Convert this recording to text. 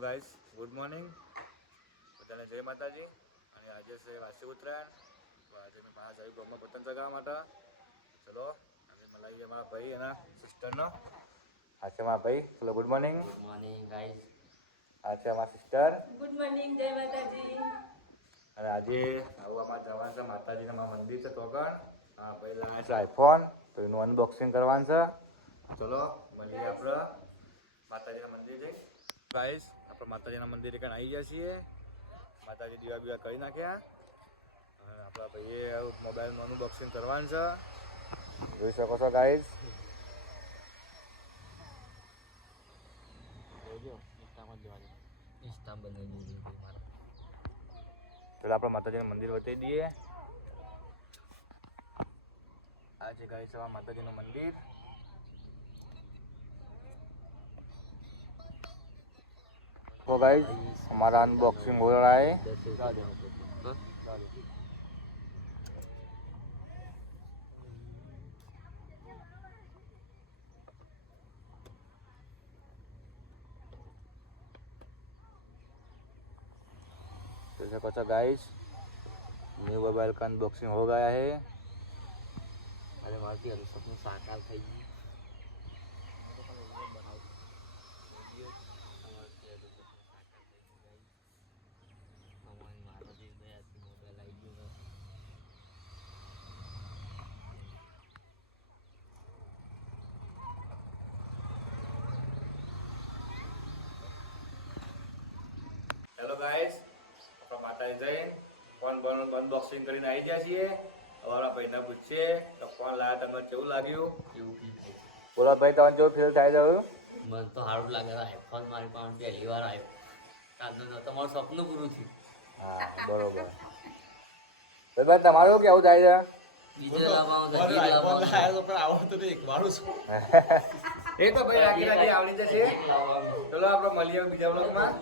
Hello guys, good morning. બધાને જય માતાજી. અને આજે છે વાસી ઉત્તરાયણ. તો આજે મેં પાછા આવ્યું ગામમાં પતંગ ચગાવવા માટે. ચલો આજે મળાવીએ મારા ભાઈ અને સિસ્ટરનો. આ છે મારા ભાઈ. ચલો good morning. Good morning guys. આ છે અમારા સિસ્ટર. ગુડ મોર્નિંગ, જય માતાજી. અને આજે આવું અમારે જવાનું છે માતાજીના મંદિર છે તોગણ. હા પહેલાં છે આઈફોન, તો એનું અનબોક્સિંગ કરવાનું છે. ચલો મળીએ આપણે માતાજીના મંદિર જઈ. ગાઈસ આપણે માતાજીના મંદિરે કાંઈ આવી ગયા છીએ. માતાજી દીવા બીવા કરી નાખ્યા અને આપણા ભાઈએ મોબાઈલનું અનબોક્સિંગ કરવાનું છે. જોઈ શકો છો ગાઈસ. ચલો આપણે માતાજીનું મંદિર બતાવી દઈએ. આ છે ગાઈસ અમારા માતાજીનું મંદિર. तो गाइस हमारा अनबॉक्सिंग हो रहा है. जैसे कुछ गाइस न्यू मोबाइल का अनबॉक्सिंग हो गया है. अरे मारती है सपનું સાકાર થઈ ગયું. હેલો ગાઈસ, આપણા માતાજી જઈને ફોન અનબોક્સિંગ કરીને આવી ગયા છીએ. અમારા ભાઈને પૂછીએ તો ફોન લાવ્યા તમને કેવું લાગ્યું? એવું ફીલ થાય. બોલો ભાઈ, તમને કેવું ફીલ થાય છે? મને તો સારું લાગે. આઈફોન મારી પાસે પહેલી વાર આવ્યો. આજનો તમારું સપનું પૂરું થયું. હા બરોબર. ભાઈ તમારું કેવું થાય છે? બીજે લાવવાનું એ તો ભાઈ રાખી આવડી જશે. ચલો આપણે મળીએ બીજા બ્લોગમાં.